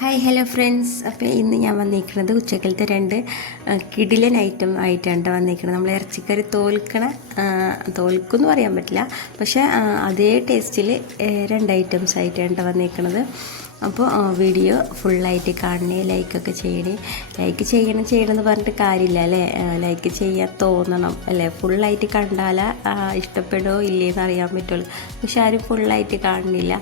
Hi hello friends. അപ്പോൾ ഇന്ന് ഞാൻ വന്നിരിക്കുന്നത് ഉച്ചക്കലത്തെ രണ്ട് കിടിലൻ ഐറ്റം ആയിട്ടാണ് വന്നിരിക്കുന്നത്. നമ്മൾ ഇറച്ചിക്കറി തോൽക്കുമെന്ന് പറയാൻ പറ്റില്ല, പക്ഷേ അതേ ടേസ്റ്റിൽ രണ്ട് ഐറ്റംസ് ആയിട്ടാണ് വന്നിരിക്കുന്നത്. അപ്പോൾ വീഡിയോ ഫുള്ളായിട്ട് കാണണേ, ലൈക്കൊക്കെ ചെയ്യണേ. ലൈക്ക് ചെയ്യണമെന്ന് പറഞ്ഞിട്ട് കാര്യമില്ല അല്ലേ, ലൈക്ക് ചെയ്യാൻ തോന്നണം അല്ലേ. ഫുള്ളായിട്ട് കണ്ടാൽ ഇഷ്ടപ്പെടുമോ ഇല്ലേന്ന് അറിയാൻ പറ്റുള്ളൂ. പക്ഷെ ആരും ഫുള്ളായിട്ട് കാണുന്നില്ല,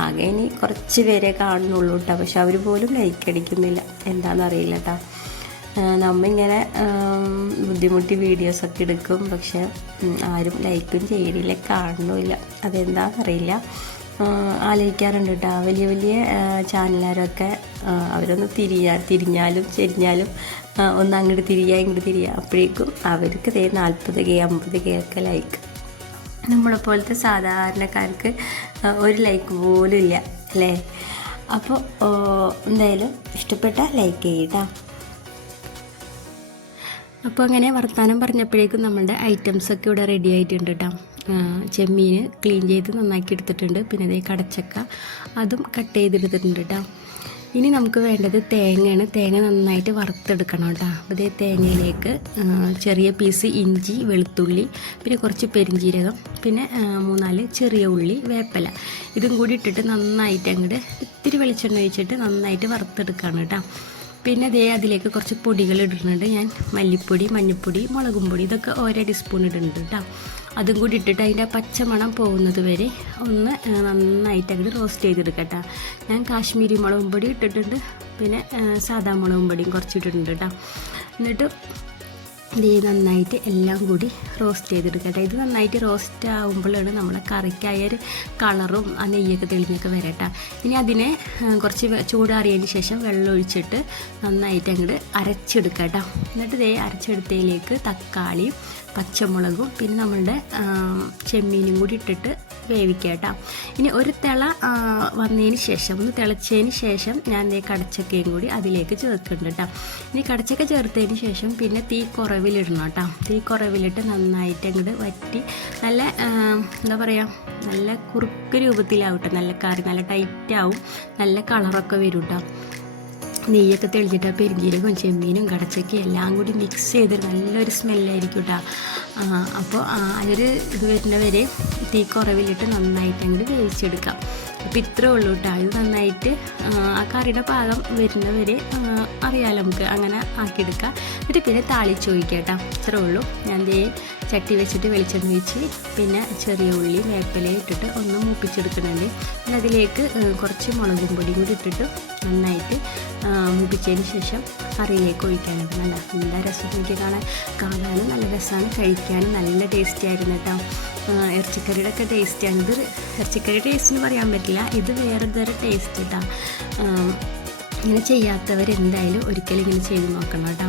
ആകെ ഇനി കുറച്ച് പേരെ കാണുന്നുള്ളൂ കേട്ടോ. പക്ഷെ അവർ പോലും ലൈക്ക് അടിക്കുന്നില്ല, എന്താണെന്നറിയില്ല കേട്ടോ. നമ്മിങ്ങനെ ബുദ്ധിമുട്ടി വീഡിയോസൊക്കെ എടുക്കും, പക്ഷെ ആരും ലൈക്കും ചെയ്യണില്ല, കാണുന്നില്ല. അതെന്താണെന്നറിയില്ല. ആലോചിക്കാറുണ്ട് കേട്ടോ. വലിയ വലിയ ചാനലുകാരൊക്കെ അവരൊന്ന് തിരിഞ്ഞാലും ചെരിഞ്ഞാലും ഒന്ന് അങ്ങോട്ട് ഇങ്ങോട്ട് തിരിയുക, അപ്പോഴേക്കും അവർക്ക് 40K 50K ഒക്കെ ലൈക്ക്. നമ്മളെപ്പോലത്തെ സാധാരണക്കാർക്ക് ഒരു ലൈക്ക് പോലും ഇല്ല അല്ലേ. അപ്പോൾ എന്തായാലും ഇഷ്ടപ്പെട്ട ലൈക്ക് ചെയ്യട്ടോ. അപ്പോൾ അങ്ങനെ വർത്തമാനം പറഞ്ഞപ്പോഴേക്കും നമ്മുടെ ഐറ്റംസൊക്കെ ഇവിടെ റെഡി ആയിട്ടുണ്ട് കേട്ടോ. ചെമ്മീൻ ക്ലീൻ ചെയ്ത് നന്നാക്കി എടുത്തിട്ടുണ്ട്. പിന്നെ അതേ കടച്ചക്ക അതും കട്ട് ചെയ്തെടുത്തിട്ടുണ്ട് കേട്ടോ. ഇനി നമുക്ക് വേണ്ടത് തേങ്ങയാണ്. തേങ്ങ നന്നായിട്ട് വറുത്തെടുക്കണം കേട്ടോ. അപ്പോൾ ഇതേ തേങ്ങയിലേക്ക് ചെറിയ പീസ് ഇഞ്ചി, വെളുത്തുള്ളി, പിന്നെ കുറച്ച് പെരിഞ്ജീരകം, പിന്നെ 3-4 ചെറിയ ഉള്ളി, വേപ്പില, ഇതും കൂടി ഇട്ടിട്ട് നന്നായിട്ട് അങ്ങോട്ട് ഇത്തിരി വെളിച്ചെണ്ണ ഒഴിച്ചിട്ട് നന്നായിട്ട് വറുത്തെടുക്കുകയാണ് കേട്ടോ. പിന്നെ അതേ അതിലേക്ക് കുറച്ച് പൊടികൾ ഇടുന്നുണ്ട് ഞാൻ. മല്ലിപ്പൊടി, മഞ്ഞൾപ്പൊടി, മുളകും പൊടി, ഇതൊക്കെ ഓരോ ടീസ്പൂൺ ഇടുന്നുണ്ട് കേട്ടോ. അതും കൂടി ഇട്ടിട്ട് അതിൻ്റെ പച്ചമണം പോകുന്നത് വരെ ഒന്ന് നന്നായിട്ട് അങ്ങോട്ട് റോസ്റ്റ് ചെയ്തെടുക്കട്ടോ. ഞാൻ കാശ്മീരി മുളകും പൊടി ഇട്ടിട്ടുണ്ട്, പിന്നെ സാദാ മുളകും പൊടിയും കുറച്ച് ഇട്ടിട്ടുണ്ട് കേട്ടോ. എന്നിട്ട് ഇത് നന്നായിട്ട് എല്ലാം കൂടി റോസ്റ്റ് ചെയ്തെടുക്കട്ടെ. ഇത് നന്നായിട്ട് റോസ്റ്റ് ആകുമ്പോഴാണ് നമ്മളെ കറിക്കായൊരു കളറും ആ നെയ്യൊക്കെ തെളിഞ്ഞൊക്കെ വരട്ടെ. ഇനി അതിനെ കുറച്ച് ചൂടാറിയതിന് ശേഷം വെള്ളം ഒഴിച്ചിട്ട് നന്നായിട്ട് അങ്ങോട്ട് അരച്ചെടുക്കട്ടോ. എന്നിട്ട് ഇതേ അരച്ചെടുത്തതിലേക്ക് തക്കാളിയും പച്ചമുളകും പിന്നെ നമ്മളുടെ ചെമ്മീനും കൂടി ഇട്ടിട്ട് വേവിക്കുക കേട്ടോ. ഇനി ഒരു തിള വന്നതിന് ശേഷം, ഒന്ന് തിളച്ചതിന് ശേഷം ഞാൻ ദേ കടച്ചക്കയും കൂടി അതിലേക്ക് ചേർക്കുന്നുണ്ട് കേട്ടോ. ഇനി കടച്ചക്ക ചേർത്തതിന് ശേഷം പിന്നെ തീ കുറവിലിടണം കേട്ടോ. തീ കുറവിലിട്ട് നന്നായിട്ട് അങ്ങോട്ട് വറ്റി നല്ല എന്താ പറയുക, നല്ല കുറുക്ക് രൂപത്തിലാവട്ടെ. നല്ല കറി നല്ല ടൈറ്റാവും, നല്ല കളറൊക്കെ വരും കേട്ടോ. നെയ്യൊക്കെ തെളിഞ്ഞിട്ട് പെരിഞ്ജീരകവും ചെമ്മീനും കടച്ചക്കയും എല്ലാം കൂടി മിക്സ് ചെയ്ത് നല്ലൊരു സ്മെല്ലായിരിക്കും കേട്ടോ. അപ്പോൾ അതൊരു ഇത് വരുന്നവരെ തീ കുറവിലിട്ട് നന്നായിട്ട് അങ്ങോട്ട് വേവിച്ചെടുക്കാം. അപ്പോൾ ഇത്രേ ഉള്ളൂ കേട്ടോ. ഇത് നന്നായിട്ട് ആ കറിയുടെ പാകം വരുന്നവരെ അറിയാമല്ലോ നമുക്ക്, അങ്ങനെ ആക്കിയെടുക്കാം. എന്നിട്ട് പിന്നെ താളിച്ച് ഒഴിക്കുക കേട്ടോ. ഇത്രേ ഉള്ളൂ. ഞാൻ ദേ ചട്ടി വെച്ചിട്ട് വെളിച്ചെണ്ണ ഒഴിച്ച് പിന്നെ ചെറിയ ഉള്ളി വേപ്പിലയും ഇട്ടിട്ട് ഒന്ന് മൂപ്പിച്ചെടുക്കുന്നുണ്ട്. പിന്നെ അതിലേക്ക് കുറച്ച് മുളകും പൊടിയും കൂടി ഇട്ടിട്ട് നന്നായിട്ട് മൂപ്പിച്ചതിന് ശേഷം കറിയിലേക്ക് ഒഴിക്കാനുണ്ട്. നല്ല രസം, എനിക്ക് കാണാനും നല്ല രസമാണ്, കഴിക്കാനും നല്ല ടേസ്റ്റി ആയിരുന്നു കേട്ടോ. ഇറച്ചിക്കറിയുടെ ഒക്കെ ടേസ്റ്റാണ് ഇത്. ഇറച്ചിക്കറി ടേസ്റ്റിന് പറയാൻ പറ്റില്ല, ഇത് വേറെ തരം ടേസ്റ്റ് കേട്ടോ. ഇങ്ങനെ ചെയ്യാത്തവരെന്തായാലും ഒരിക്കലും ഇങ്ങനെ ചെയ്ത് നോക്കണം കേട്ടോ.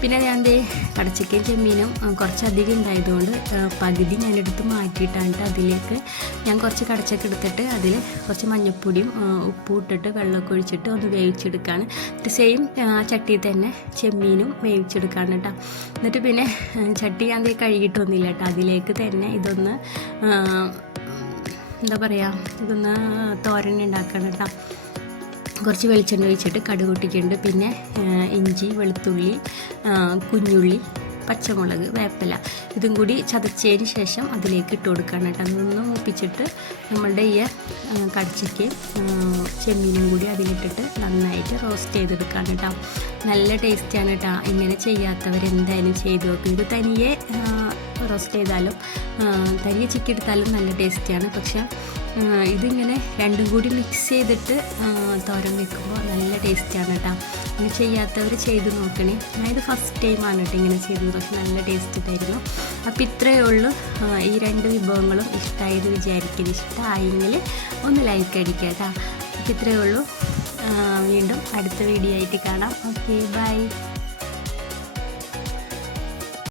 പിന്നെ ഞാൻ ദേ കടച്ചക്കയും ചെമ്മീനും കുറച്ചധികം ഉണ്ടായതുകൊണ്ട് പകുതി ഞാനെടുത്ത് മാറ്റിയിട്ടാണ്. അതിലേക്ക് ഞാൻ കുറച്ച് കടച്ചക്ക എടുത്തിട്ട് അതിൽ കുറച്ച് മഞ്ഞൾപ്പൊടിയും ഉപ്പും ഇട്ടിട്ട് വെള്ളമൊക്കെ ഒഴിച്ചിട്ട് ഒന്ന് വേവിച്ചെടുക്കുകയാണ്. എന്നിട്ട് സെയിം ചട്ടിയിൽ തന്നെ ചെമ്മീനും വേവിച്ചെടുക്കുകയാണ് കേട്ടോ. എന്നിട്ട് പിന്നെ ചട്ടി ഞാൻ ദേ കഴുകിയിട്ടൊന്നുമില്ല കേട്ടോ. അതിലേക്ക് തന്നെ ഇതൊന്ന് എന്താ പറയുക, ഇതൊന്ന് തോരൻ ഉണ്ടാക്കണം കേട്ടോ. കുറച്ച് വെളിച്ചെണ്ണ ഒഴിച്ചിട്ട് കടുക് പൊട്ടിക്കുന്നുണ്ട്. പിന്നെ ഇഞ്ചി, വെളുത്തുള്ളി, കുഞ്ഞുള്ളി, പച്ചമുളക്, വേപ്പില, ഇതും കൂടി ചതച്ചതിന് ശേഷം അതിലേക്ക് ഇട്ട് കൊടുക്കണം കേട്ടോ. അതൊന്ന് മൂപ്പിച്ചിട്ട് നമ്മളുടെ ഈ കടച്ചക്കയും ചെമ്മീനും കൂടി അതിലിട്ടിട്ട് നന്നായിട്ട് റോസ്റ്റ് ചെയ്തെടുക്കുകയാണ് കേട്ടോ. നല്ല ടേസ്റ്റിയാണ് കേട്ടോ. ഇങ്ങനെ ചെയ്യാത്തവരെന്തായാലും ചെയ്ത് നോക്കും. ഇത് തനിയെ റോസ്റ്റ് ചെയ്താലും തനിയെ ചിക്കി എടുത്താലും നല്ല ടേസ്റ്റിയാണ്. പക്ഷേ ഇതിങ്ങനെ രണ്ടും കൂടി മിക്സ് ചെയ്തിട്ട് തോരൻ വെക്കുമ്പോൾ നല്ല ടേസ്റ്റാണ് കേട്ടോ. ഇങ്ങനെ ചെയ്യാത്തവർ ചെയ്ത് നോക്കണേ. ഞാനിത് ഫസ്റ്റ് ടൈമാണ് കേട്ടോ ഇങ്ങനെ ചെയ്തത്, പക്ഷെ നല്ല ടേസ്റ്റ് ആയിരുന്നു. അപ്പോൾ ഇത്രയേ ഉള്ളൂ. ഈ രണ്ട് വിഭവങ്ങളും ഇഷ്ടമായത് വിചാരിക്കുന്നത്. ഇഷ്ടമായെങ്കിൽ ഒന്ന് ലൈക്ക് അടിക്കുക കേട്ടോ. അപ്പോൾ ഇത്രയേ ഉള്ളൂ. വീണ്ടും അടുത്ത വീഡിയോ ആയിട്ട് കാണാം. Okay, by.